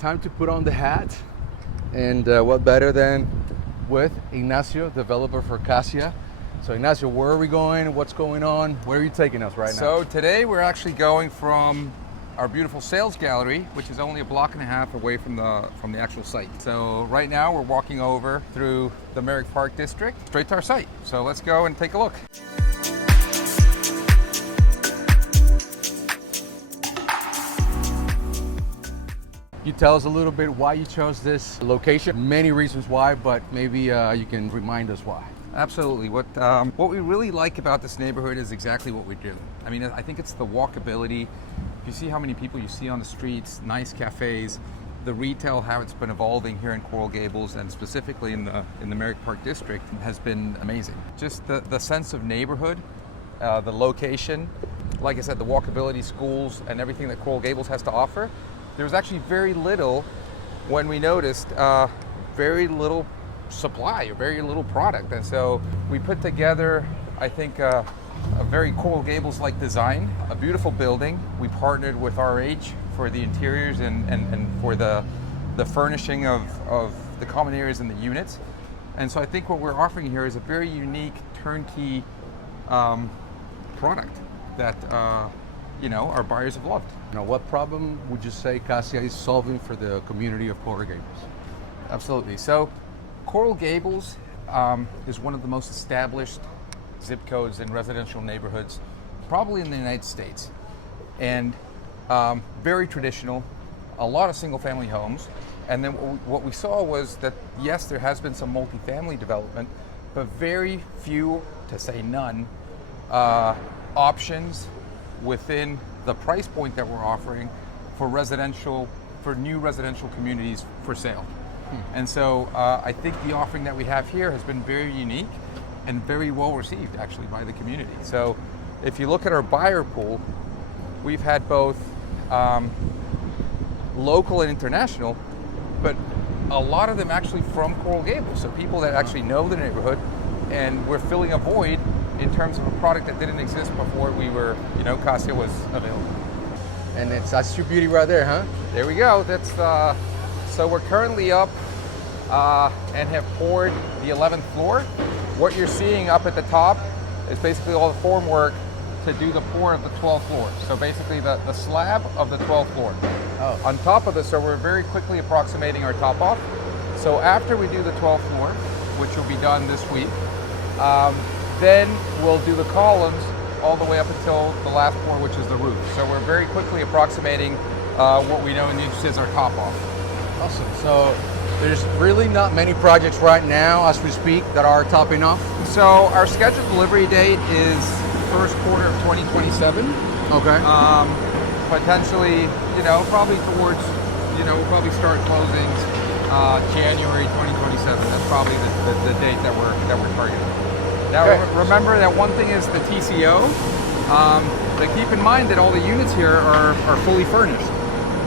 time to put on the hat. And what better than with Ignacio, developer for Cassia. So Ignacio, where are we going? What's going on? Where are you taking us right now? So today we're actually going from our beautiful sales gallery, which is only a block and a half away from the actual site. So right now we're walking over through the Merrick Park district, straight to our site. So let's go and take a look. You tell us a little bit why you chose this location. Many reasons why, but maybe you can remind us why. Absolutely. What we really like about this neighborhood is exactly what we do. I mean, I think it's the walkability. You see how many people you see on the streets, nice cafes, the retail, how it's been evolving here in Coral Gables and specifically in the Merrick Park district has been amazing. Just the sense of neighborhood, the location, like I said, the walkability, schools, and everything that Coral Gables has to offer. There was actually very little, when we noticed, very little supply or very little product. And so we put together, I think, a very Coral Gables-like design, a beautiful building. We partnered with RH for the interiors and for the furnishing of the common areas and the units. And so I think what we're offering here is a very unique turnkey product that our buyers have loved. Now, what problem would you say Cassia is solving for the community of Coral Gables? Absolutely. So Coral Gables is one of the most established zip codes in residential neighborhoods, probably in the United States. And very traditional, a lot of single family homes. And then what we saw was that, yes, there has been some multifamily development, but very few, to say none, options within the price point that we're offering for new residential communities for sale. And so I think the offering that we have here has been very unique and very well received actually by the community. So if you look at our buyer pool, we've had both local and international, but a lot of them actually from Coral Gables. So people that actually know the neighborhood, and we're filling a void in terms of a product that didn't exist before Cassia was available. And that's your beauty right there, huh? There we go. That's so we're currently up and have poured the 11th floor. What you're seeing up at the top is basically all the formwork to do the pour of the 12th floor. So basically the slab of the 12th floor. Oh. On top of this, so we're very quickly approximating our top off. So after we do the 12th floor, which will be done this week, then we'll do the columns all the way up until the last floor, which is the roof. So we're very quickly approximating what we know in the industry is our top off. Awesome. So there's really not many projects right now as we speak that are topping off. So our scheduled delivery date is first quarter of 2027. Okay. Potentially, probably towards, we'll probably start closings January 2027. That's probably the date that we're targeting. Now, remember that one thing is the TCO, but keep in mind that all the units here are fully furnished.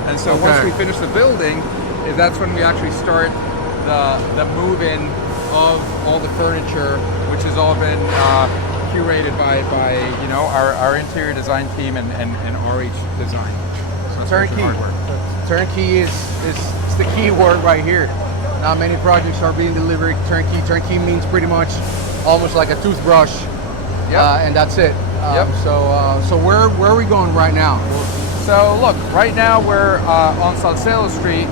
And so once we finish the building, that's when we actually start the move-in of all the furniture, which has all been curated by our interior design team and RH design. So turnkey. Turnkey is the key word right here. Not many projects are being delivered turnkey. Turnkey means pretty much almost like a toothbrush, and that's it. So where are we going right now? So look, right now we're on Salcedo Street.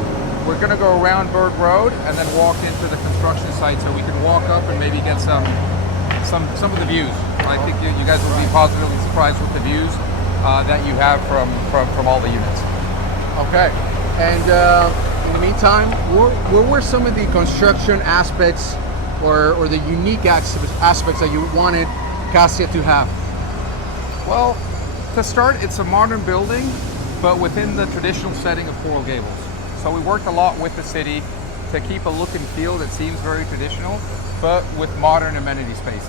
We're going to go around Berg Road and then walk into the construction site, so we can walk up and maybe get some of the views. I think you guys will be positively surprised with the views that you have from all the units. Okay, and in the meantime, what were some of the construction aspects or the unique aspects that you wanted Cassia to have? Well, to start, it's a modern building, but within the traditional setting of Coral Gables. So we worked a lot with the city to keep a look and feel that seems very traditional, but with modern amenity spaces.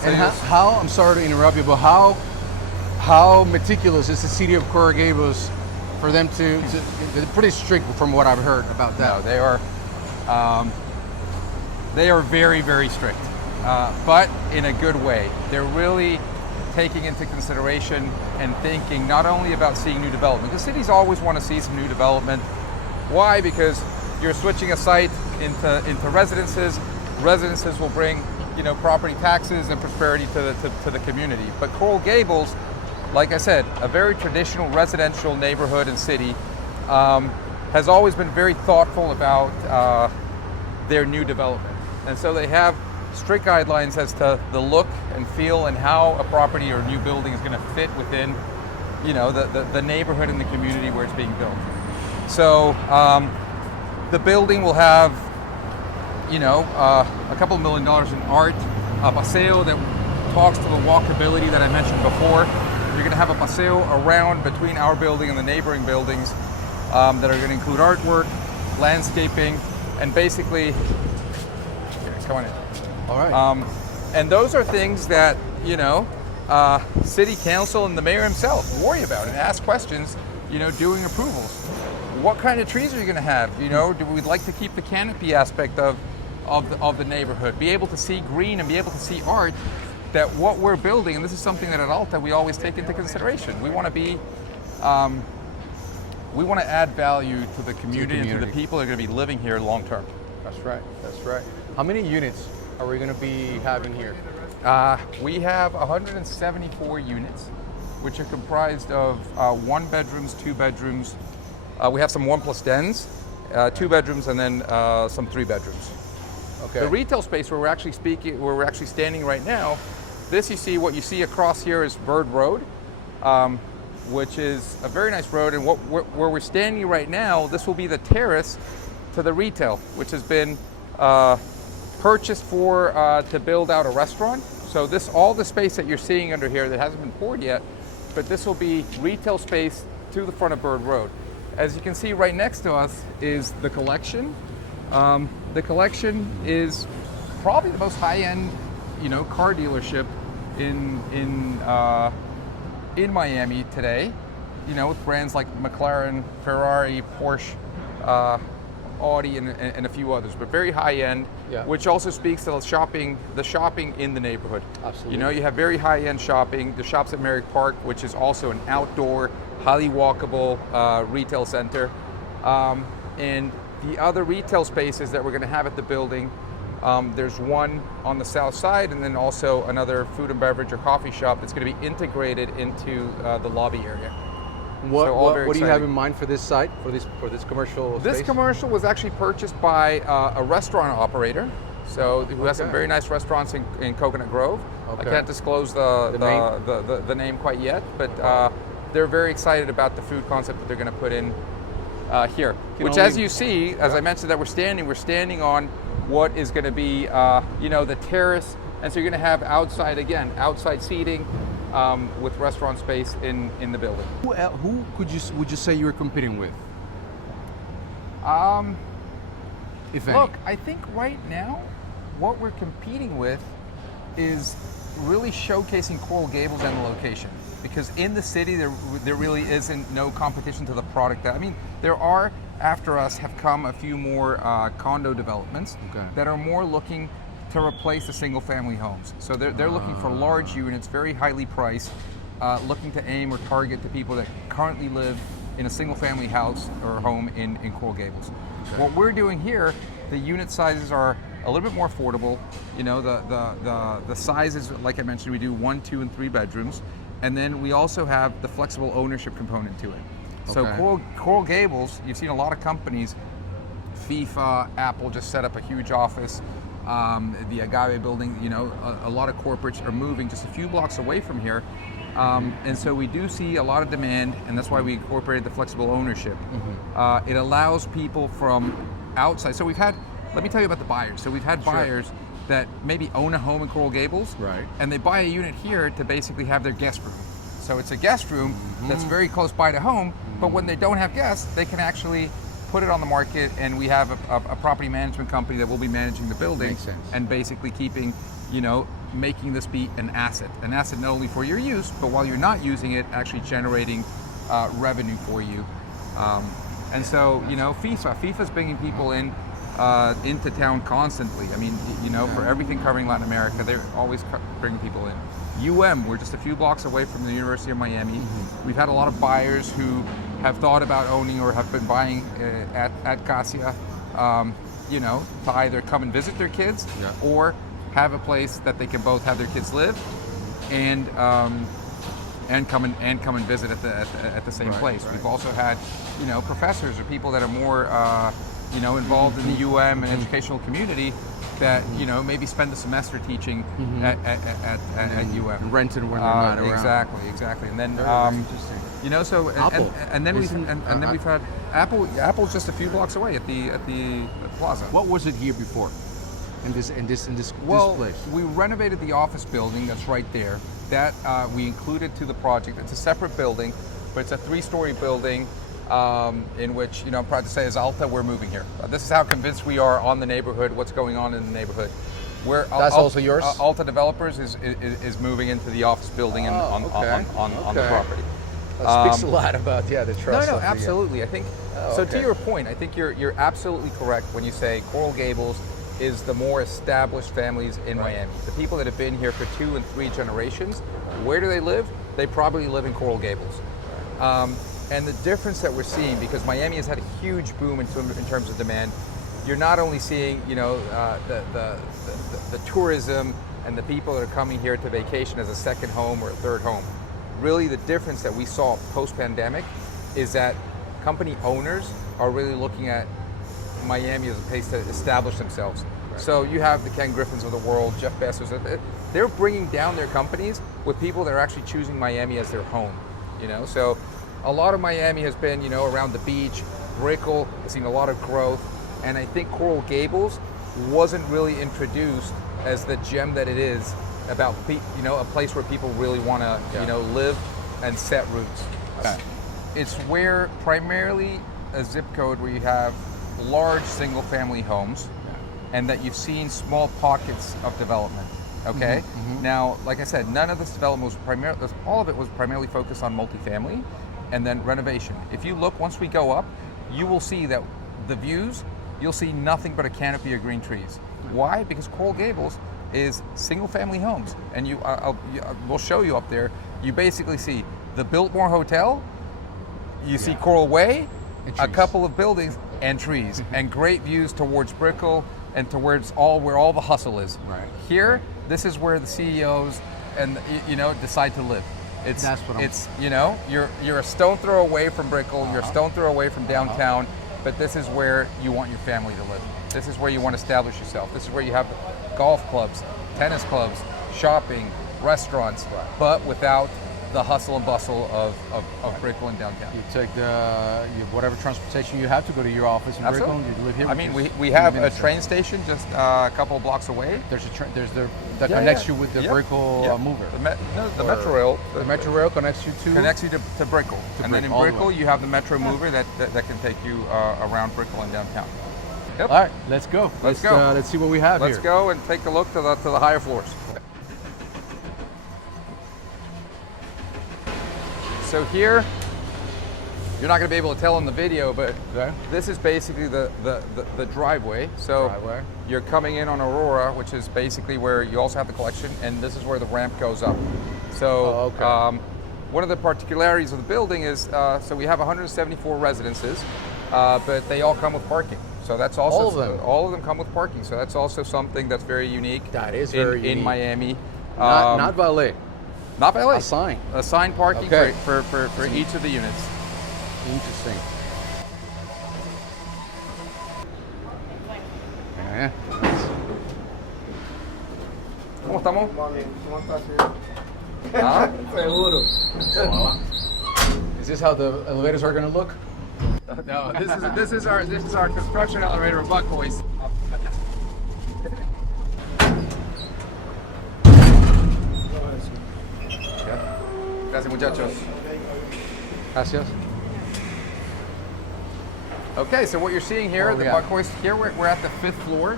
So and I'm sorry to interrupt you, but how meticulous is the city of Coral Gables for them to they're pretty strict from what I've heard about that? No, they are very, very strict, but in a good way. They're really taking into consideration and thinking not only about seeing new development. The cities always want to see some new development, Why? Because you're switching a site into residences. Residences will bring, you know, property taxes and prosperity to the community. But Coral Gables, like I said, a very traditional residential neighborhood and city, has always been very thoughtful about their new development. And so they have strict guidelines as to the look and feel and how a property or new building is going to fit within, you know, the neighborhood and the community where it's being built. So the building will have, you know, a couple $1 million in art, a paseo that talks to the walkability that I mentioned before. You're going to have a paseo around between our building and the neighboring buildings that are going to include artwork, landscaping, and basically, come on in. All right. And those are things that, you know, city council and the mayor himself worry about and ask questions, you know, doing approvals. What kind of trees are you going to have? You know, we'd like to keep the canopy aspect of the neighborhood, be able to see green and be able to see art, that what we're building, and this is something that at Alta we always take into consideration. We want to be, we want to add value to the community and to the people that are going to be living here long term. That's right, that's right. How many units are we going to be having here? We have 174 units, which are comprised of 1 bedrooms, 2 bedrooms. We have some 1+ dens, 2 bedrooms, and then some 3 bedrooms. Okay. The retail space where we're actually standing right now, what you see across here is Bird Road, which is a very nice road. And where we're standing right now, this will be the terrace to the retail, which has been purchased to build out a restaurant. So all the space that you're seeing under here that hasn't been poured yet, but this will be retail space to the front of Bird Road. As you can see, right next to us is the Collection. The Collection is probably the most high-end, you know, car dealership in Miami today. You know, with brands like McLaren, Ferrari, Porsche, Audi, and a few others, but very high-end. Yeah. Which also speaks to the shopping in the neighborhood. Absolutely. You know, you have very high-end shopping. The Shops at Merrick Park, which is also an outdoor, highly walkable retail center. And the other retail spaces that we're going to have at the building, there's one on the south side, and then also another food and beverage or coffee shop that's going to be integrated into the lobby area. What do you have in mind for this site, for this commercial space? This commercial was actually purchased by a restaurant operator, who has some very nice restaurants in Coconut Grove. Okay. I can't disclose the name quite yet, but they're very excited about the food concept that they're going to put in here. Which, as you see, as I mentioned, that we're standing on what is going to be, you know, the terrace, and so you're going to have outside seating. With restaurant space in the building. Who would you say you were competing with? If any. Look, I think right now, what we're competing with is really showcasing Coral Gables and the location. Because in the city, there really isn't no competition to the product. I mean, there are, after us, have come a few more condo developments that are more looking to replace the single family homes. So they're looking for large units, very highly priced, looking to aim or target the people that currently live in a single family house or home in Coral Gables. Okay. What we're doing here, the unit sizes are a little bit more affordable. You know, the sizes, like I mentioned, we do 1, 2, and 3 bedrooms. And then we also have the flexible ownership component to it. Okay. So Coral Gables, you've seen a lot of companies, FIFA, Apple just set up a huge office. The Agave building, you know, a lot of corporates are moving just a few blocks away from here. And so we do see a lot of demand, and that's why we incorporated the flexible ownership. It allows people from outside. So let me tell you about the buyers. So we've had buyers that maybe own a home in Coral Gables, and they buy a unit here to basically have their guest room. So it's a guest room that's very close by to home, but when they don't have guests, they can actually put it on the market, and we have a property management company that will be managing the building and basically keeping, you know, making this be an asset not only for your use, but while you're not using it, actually generating revenue for you. And so, you know, FIFA's bringing people into town constantly. I mean, you know, for everything covering Latin America, they're always bringing people in. We're just a few blocks away from the University of Miami. We've had a lot of buyers who have thought about owning or have been buying at Cassia, you know, to either come and visit their kids or have a place that they can both have their kids live and come and visit at the same place. We've also had, you know, professors or people that are more you know, involved in the UM and educational community that, you know, maybe spend the semester teaching at UM. Rented when they're not around. Exactly. And then, interesting. you know, so Apple. and then we've had Apple. Apple's just a few blocks away at the plaza. What was it here before? In this Well, place? we renovated the office building that's right there. That we included to the project. It's a separate building, but it's a 3-story building. In which, you know, I'm proud to say as Alta, we're moving here. This is how convinced we are on the neighborhood, what's going on in the neighborhood. That's also yours? Alta Developers is moving into the office building on the property. That speaks a lot about the trust. No, absolutely. I think so. To your point, I think you're absolutely correct when you say Coral Gables is the more established families in Miami. The people that have been here for 2 and 3 generations. Where do they live? They probably live in Coral Gables. And the difference that we're seeing, because Miami has had a huge boom in terms of demand, you're not only seeing, you know, the tourism and the people that are coming here to vacation as a second home or a third home. Really, the difference that we saw post-pandemic is that company owners are really looking at Miami as a place to establish themselves. Right. So you have the Ken Griffins of the world, Jeff Bezos. They're bringing down their companies with people that are actually choosing Miami as their home. You know, so. A lot of Miami has been, you know, around the beach. Brickell has seen a lot of growth, and I think Coral Gables wasn't really introduced as the gem that it is about, you know, a place where people really want to, you know, live and set roots. Okay. It's where primarily a zip code where you have large single-family homes, and that you've seen small pockets of development. Okay. Now, like I said, none of this development was all of it was primarily focused on multifamily. And then renovation. If you look, once we go up, you will see that the views, you'll see nothing but a canopy of green trees. Why? Because Coral Gables is single-family homes. And we'll show you up there, you basically see the Biltmore Hotel, you see Coral Way, a couple of buildings, and trees. And great views towards Brickell and towards where all the hustle is. Right. Here, this is where the CEOs and, you know, decide to live. It's you know, you're a stone throw away from Brickell, you're a stone throw away from downtown, but this is where you want your family to live. This is where you want to establish yourself. This is where you have golf clubs, tennis clubs, shopping, restaurants, but without the hustle and bustle of Brickell and downtown. You take whatever transportation you have to go to your office in Brickell, and you live here. I mean, we have a train station just a couple of blocks away. There's that connects you with the Brickell mover. The Metro Rail. The Metro Rail connects you to Brickell. And then in Brickell, you have the Metro mover that can take you around Brickell and downtown. Yep. All right, let's go. Let's go. Let's see what we have here. Let's go and take a look to the higher floors. So here, you're not going to be able to tell in the video, but this is basically the driveway. So you're coming in on Aurora, which is basically where you also have the collection, and this is where the ramp goes up. So one of the particularities of the building is, so we have 174 residences, but they all come with parking. So that's also all of them come with parking. So that's also something that's very unique. That is very unique in Miami. Not valet. Not valet. Assigned parking for each of the units. Interesting. Yeah. ¿Cómo estamos? ¿Cómo estás? ¿Ah? Seguro. Is this how the elevators are going to look? No, this is our construction elevator at Buckboys. Gracias, muchachos. Gracias. Okay, so what you're seeing here, the Buckboys, here we're at the 5th floor.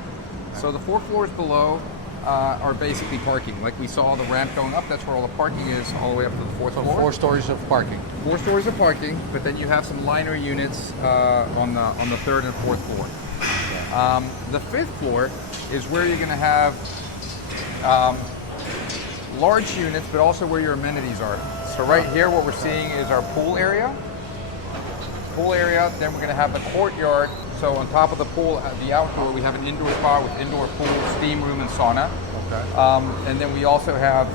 So the 4 floors below are basically parking. Like we saw the ramp going up, that's where all the parking is, all the way up to the 4th floor. 4 stories of parking. 4 stories of parking, but then you have some liner units on the 3rd and 4th floor. The 5th floor is where you're going to have large units, but also where your amenities are. So right here, what we're seeing is our pool area. pool area. Then we're going to have the courtyard. So on top of the pool, the outdoor, we have an indoor spa with indoor pool, steam room, and sauna. Okay. And then we also have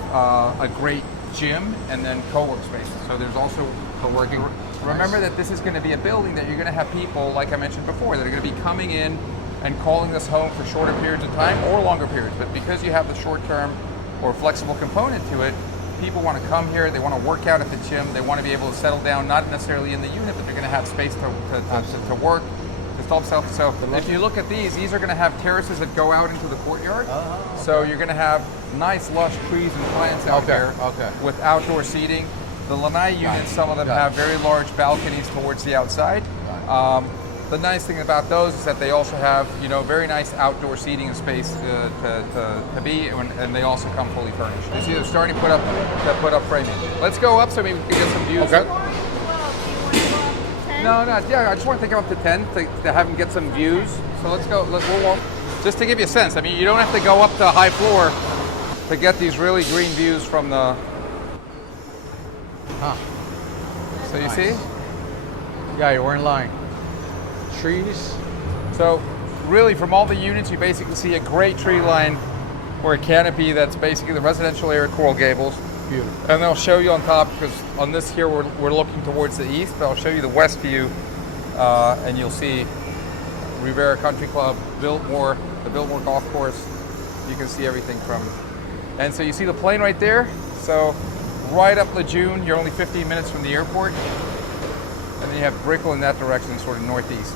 a great gym and then co-work spaces. So there's also co-working. Remember that this is going to be a building that you're going to have people, like I mentioned before, that are going to be coming in and calling this home for shorter periods of time or longer periods. But because you have the short-term or flexible component to it, people want to come here, they want to work out at the gym, they want to be able to settle down, not necessarily in the unit, but they're going to have space to work. So if you look at these are going to have terraces that go out into the courtyard. Okay. So you're going to have nice lush trees and plants out there with outdoor seating. The lanai units, some of them have very large balconies towards the outside. The nice thing about those is that they also have, you know, very nice outdoor seating and space to be, and they also come fully furnished. You see, they're starting to put up framing. Let's go up so maybe we can get some views. Okay. No, yeah, I just want to take them up to 10 to have them get some views. So let's go. We'll walk. Just to give you a sense. I mean, you don't have to go up to a high floor to get these really green views from the. So you see? Yeah, you're in line. Trees. So really from all the units you basically see a great tree line or a canopy that's basically the residential area, Coral Gables. Beautiful. And I'll show you on top, because on this here we're looking towards the east, but I'll show you the west view and you'll see Rivera Country Club, Biltmore, the Biltmore Golf Course. You can see everything from, and so you see the plane right there. So right up Lejeune, you're only 15 minutes from the airport. And then you have Brickell in that direction, sort of northeast.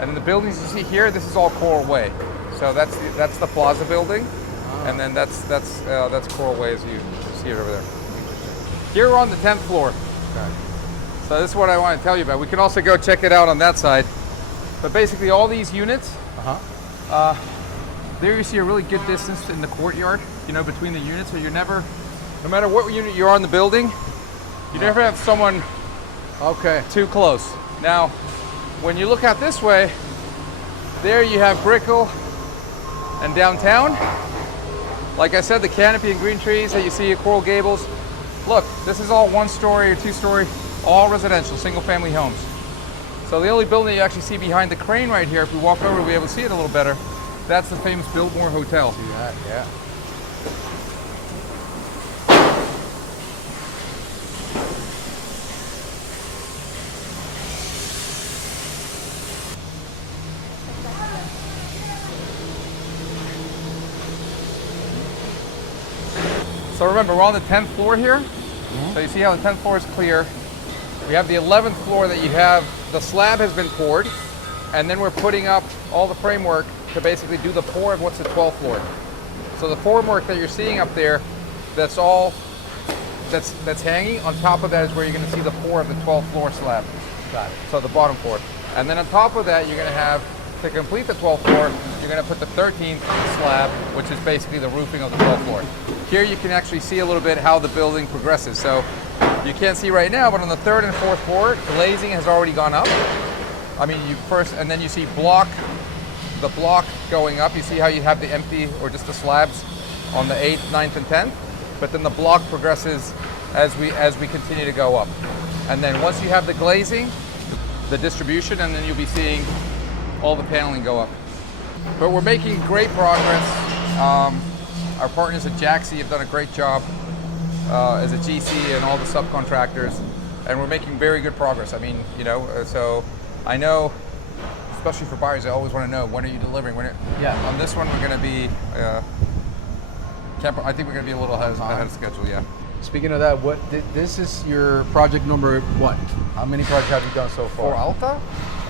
And then the buildings you see here, this is all Coral Way. So that's the Plaza building, and then that's Coral Way as you see it over there. Here we're on the 10th floor. Okay. So this is what I want to tell you about. We can also go check it out on that side. But basically all these units, there you see a really good distance in the courtyard, you know, between the units. So you're never, no matter what unit you're on the building, you never have someone too close. Now, when you look out this way, there you have Brickell and downtown. Like I said, the canopy and green trees that you see at Coral Gables. Look, this is all 1-story or 2-story, all residential, single-family homes. So the only building you actually see behind the crane right here, if we walk over, we'll be able to see it a little better. That's the famous Biltmore Hotel. See that? Yeah. So remember, we're on the 10th floor here. So you see how the 10th floor is clear. We have the 11th floor that you have, the slab has been poured, and then we're putting up all the framework to basically do the pour of what's the 12th floor. So the formwork that you're seeing up there, that's hanging. On top of that is where you're going to see the pour of the 12th floor slab. Got it. So the bottom floor. And then on top of that, you're going to have, to complete the 12th floor, you're going to put the 13th slab, which is basically the roofing of the 12th floor. Here you can actually see a little bit how the building progresses. So you can't see right now, but on the 3rd and 4th floor, glazing has already gone up. I mean, you first, and then you see the block going up. You see how you have the empty or just the slabs on the 8th, 9th, and 10th, but then the block progresses as we continue to go up. And then once you have the glazing, the distribution, and then you'll be seeing all the paneling go up. But we're making great progress. Our partners at Jaxi have done a great job as a GC and all the subcontractors, and we're making very good progress. I mean, you know, so I know, especially for buyers, they always want to know, when are you delivering? On this one, we're going to be, I think we're going to be a little ahead of schedule, yeah. Speaking of that, this is your project number what? How many projects have you done so far? For Alta?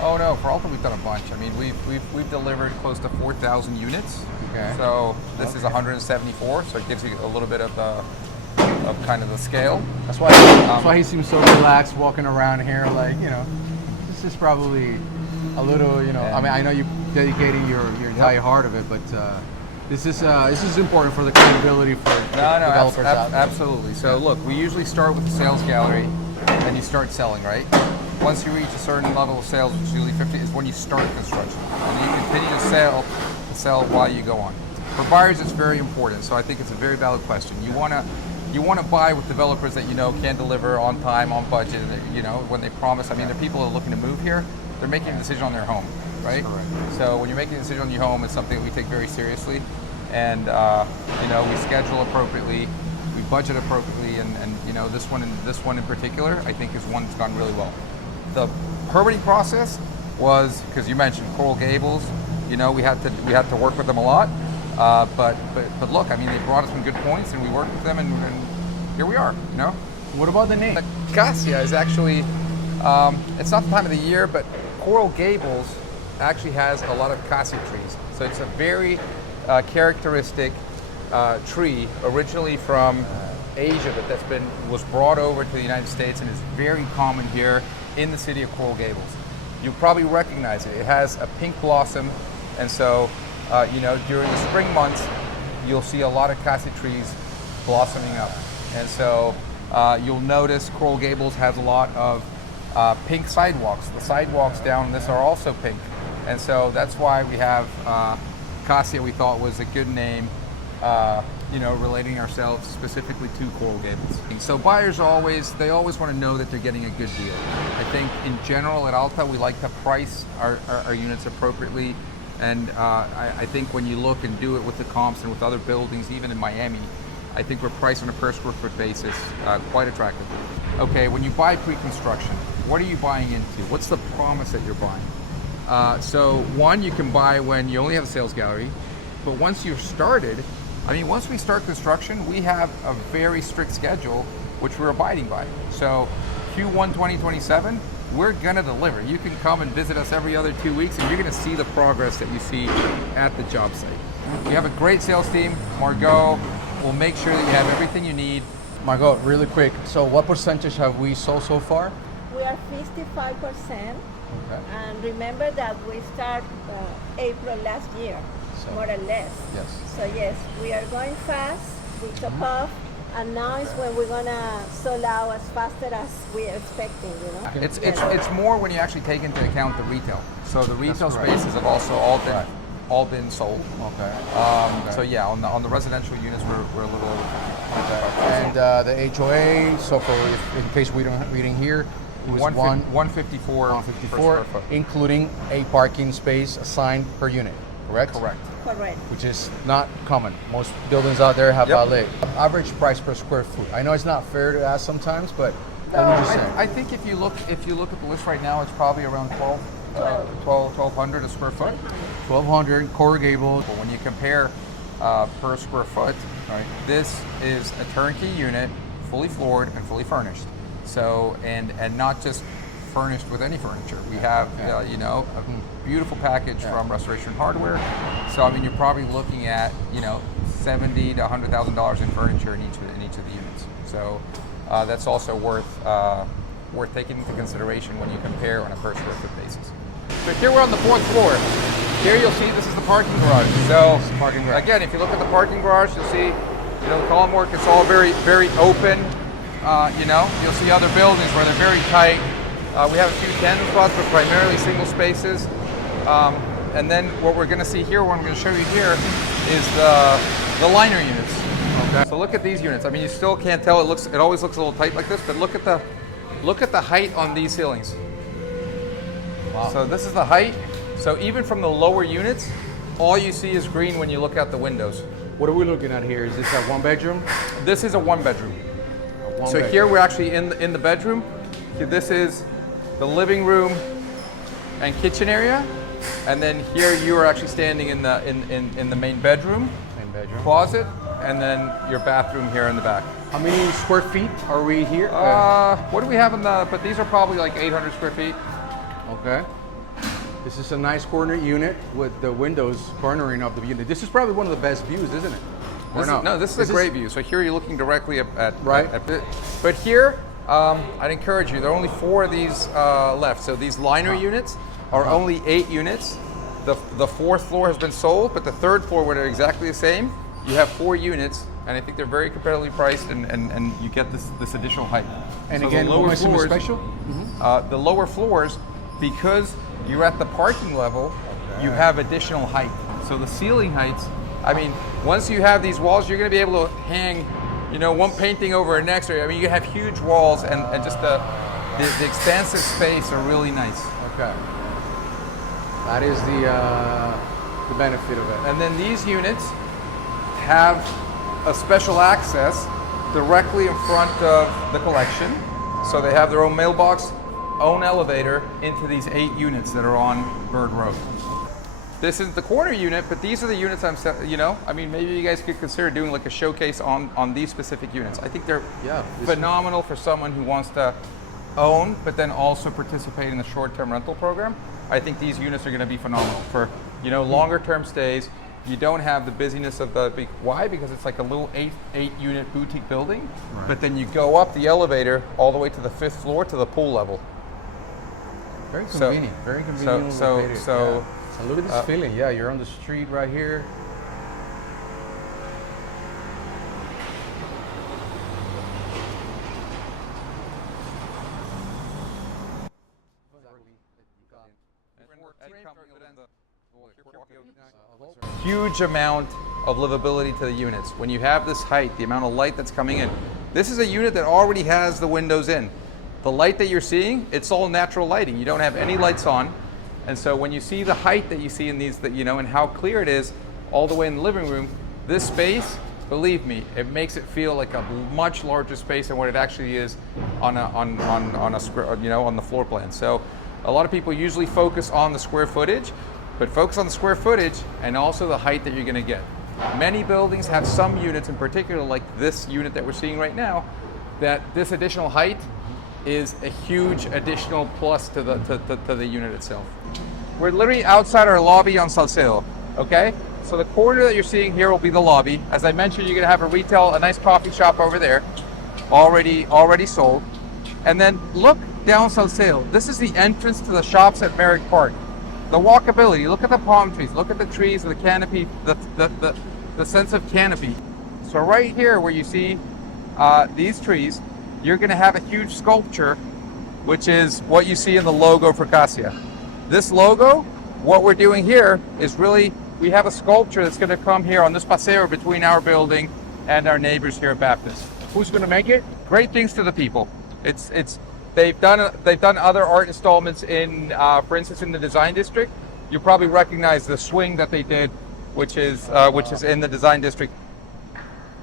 Oh no, for Alta we've done a bunch. I mean, we've delivered close to 4,000 units. Okay. So this is 174, so it gives you a little bit of kind of the scale. That's why he seems so relaxed walking around here. Like, you know, this is probably a little, you know. I mean, I know you're dedicating your entire heart of it, but this is important for the credibility for developers out there. Absolutely. So look, we usually start with the sales gallery, and you start selling, right? Once you reach a certain level of sales, which is usually 50, is when you start construction, and you continue to sell while you go on. For buyers, it's very important. So I think it's a very valid question. You want to you want to buy with developers that you know can deliver on time, on budget, and you know when they promise. I mean, the people that are looking to move here, they're making a decision on their home, right? So when you're making a decision on your home, it's something that we take very seriously, and you know, we schedule appropriately, we budget appropriately, and you know, this one in particular, I think is one that's gone really well. The permitting process was, because you mentioned Coral Gables, you know, we had to work with them a lot. But look, I mean, they brought us some good points, and we worked with them, and here we are. You know. What about the name? Cassia is actually, it's not the time of the year, but Coral Gables actually has a lot of cassia trees. So it's a very characteristic tree, originally from Asia, but was brought over to the United States and is very common here in the city of Coral Gables. You probably recognize it. It has a pink blossom, and so. You know, during the spring months, you'll see a lot of cassia trees blossoming up. And so you'll notice Coral Gables has a lot of pink sidewalks. The sidewalks down this are also pink. And so that's why we have Cassia, we thought was a good name, you know, relating ourselves specifically to Coral Gables. So buyers always want to know that they're getting a good deal. I think in general at Alta, we like to price our units appropriately. And I think when you look and do it with the comps and with other buildings, even in Miami, I think we're priced on a per square foot basis quite attractively. Okay, when you buy pre-construction, what are you buying into? What's the promise that you're buying? So one, you can buy when you only have a sales gallery, but once you've started, I mean, once we start construction, we have a very strict schedule, which we're abiding by. So Q1 2027, we're gonna deliver. You can come and visit us every other 2 weeks, and you're gonna see the progress that you see at the job site. We have a great sales team. Margot will make sure that you have everything you need. Margot, really quick. So what percentage have we sold so far? We are 55%. Okay. And remember that we start April last year, So- more or less. Yes. So yes, we are going fast. We top off. And now is when we're gonna sell out as faster as we're expecting, you know? It's more when you actually take into account the retail. So the retail correct. spaces have also all been sold. Okay. So yeah, on the residential units, we're a little over 50. Okay. And the HOA, so for in case we didn't hear, it was 154 per 154, square foot. including a parking space assigned per unit, correct? Correct. Correct. Which is not common. Most buildings out there have Yep. valet. Average price per square foot. I know it's not fair to ask sometimes, but what would you say? I think if you look at the list right now, it's probably around 1,200 a square foot. 1,200 Coral Gables. But when you compare per square foot, Right. this is a turnkey unit, fully floored and fully furnished. So and not just furnished with any furniture. We have you know, a beautiful package from Restoration Hardware. So I mean, you're probably looking at, you know, $70,000 to $100,000 in furniture in each of the units. So that's also worth taking into consideration when you compare on a per square foot basis. So here we're on the 4th floor. Here you'll see this is the parking garage. So parking garage. again, if you look at the parking garage, you'll see, you know, the column work, it's all very, very open. You know, you'll see other buildings where they're very tight. We have a few tandem spots, but primarily single spaces. And then what we're going to see here, what I'm going to show you here, is the liner units. Okay. So look at these units. I mean, you still can't tell. It always looks a little tight like this, but look at the height on these ceilings. Wow. So this is the height. So even from the lower units, all you see is green when you look out the windows. What are we looking at here? Is this a one bedroom? This is a one bedroom. One So bedroom. here we're actually in the bedroom. This is the living room and kitchen area, and then here you are actually standing in the main bedroom, closet, and then your bathroom here in the back. How many square feet are we here? What do we have in the? But these are probably like 800 square feet. Okay. This is a nice corner unit with the windows cornering of the unit. This is probably one of the best views, isn't it? Or This is a great view. So here you're looking directly at Right. But here, I'd encourage you. There are only 4 of these left. So these liner units are only 8 units. The 4th floor has been sold, but the 3rd floor, where they're exactly the same, you have 4 units, and I think they're very competitively priced, and you get this additional height. And So again, the what lower makes them floors, special? the lower floors, because you're at the parking level, you have additional height. So the ceiling heights, I mean, once you have these walls, you're going to be able to hang you know, one painting over the next. I mean, you have huge walls and just the expansive space are really nice. Okay. That is the benefit of it. And then these units have a special access directly in front of the collection. So they have their own mailbox, own elevator into these 8 units that are on Bird Road. This is the corner unit, but these are the units you know, I mean, maybe you guys could consider doing like a showcase on these specific units. I think they're phenomenal for someone who wants to own, but then also participate in the short-term rental program. I think these units are going to be phenomenal for, you know, longer-term stays. You don't have the busyness of the big. Why? Because it's like a little 8-unit boutique building, right. But then you go up the elevator all the way to the 5th floor to the pool level. Very convenient. Very convenient. So and look at this feeling. Yeah, you're on the street right here. Huge amount of livability to the units. When you have this height, the amount of light that's coming in. This is a unit that already has the windows in. The light that you're seeing, it's all natural lighting. You don't have any lights on. And so when you see the height that you see in these, that you know, and how clear it is all the way in the living room, this space, believe me, it makes it feel like a much larger space than what it actually is on a square, you know, on the floor plan. So a lot of people usually focus on the square footage, but focus on the square footage and also the height that you're going to get. Many buildings have some units in particular, like this unit that we're seeing right now, that this additional height is a huge additional plus to the unit itself. We're literally outside our lobby on Salcedo, okay? So the corner that you're seeing here will be the lobby. As I mentioned, you're gonna have a nice coffee shop over there, already sold. And then look down Salcedo. This is the entrance to the shops at Merrick Park. The walkability, look at the palm trees, look at the trees, the canopy, the sense of canopy. So right here where you see these trees, you're gonna have a huge sculpture, which is what you see in the logo for Cassia. This logo, what we're doing here is really, we have a sculpture that's gonna come here on this paseo between our building and our neighbors here at Baptist. Who's gonna make it? Great things to the people. They've done other art installments in, for instance, in the design district. You probably recognize the swing that they did, which is in the design district.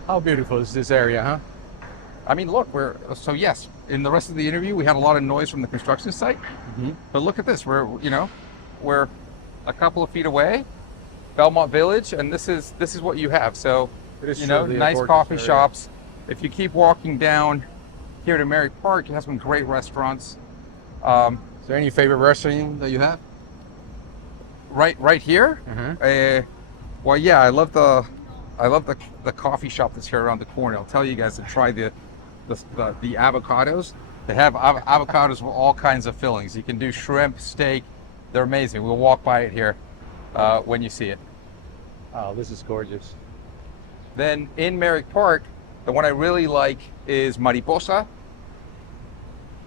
How beautiful is this area, huh? I mean, look, yes, in the rest of the interview, we had a lot of noise from the construction site, but look at this, we're a couple of feet away, Belmont Village, and this is what you have. So, you know, nice coffee shops. If you keep walking down here to Merrick Park, you have some great restaurants. Is there any favorite restaurant that you have? Right here? Well, yeah, I love the coffee shop that's here around the corner. I'll tell you guys to try the avocados. They have avocados with all kinds of fillings. You can do shrimp, steak. They're amazing. We'll walk by it here when you see it. Oh, this is gorgeous. Then in Merrick Park, the one I really like is Mariposa.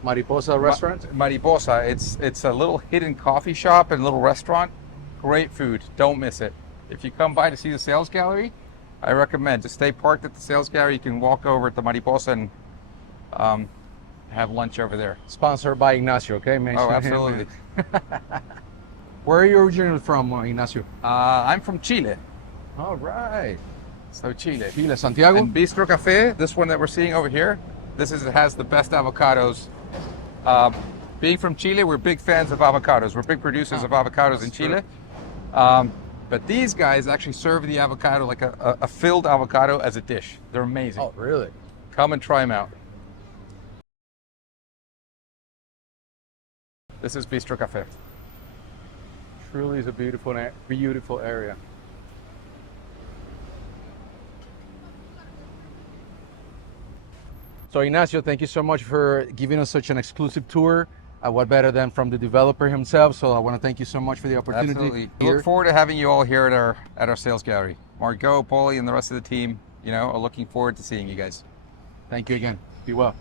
Mariposa restaurant? Mariposa. It's a little hidden coffee shop and little restaurant. Great food. Don't miss it. If you come by to see the sales gallery, I recommend just stay parked at the sales gallery. You can walk over to Mariposa and have lunch over there. Sponsored by Ignacio, okay? Oh, absolutely. Where are you originally from, Ignacio? I'm from Chile. All right. So Chile. Chile, Santiago? And Bistro Cafe, this one that we're seeing over here, has the best avocados. Being from Chile, we're big fans of avocados. We're big producers of avocados in Chile. But these guys actually serve the avocado like a filled avocado as a dish. They're amazing. Oh, really? Come and try them out. This is Bistro Cafe. Truly is a beautiful area. So Ignacio, thank you so much for giving us such an exclusive tour. What better than from the developer himself? So I want to thank you so much for the opportunity. Absolutely. Look forward to having you all here at our sales gallery. Margot, Paulie, and the rest of the team, are looking forward to seeing you guys. Thank you again. Be well.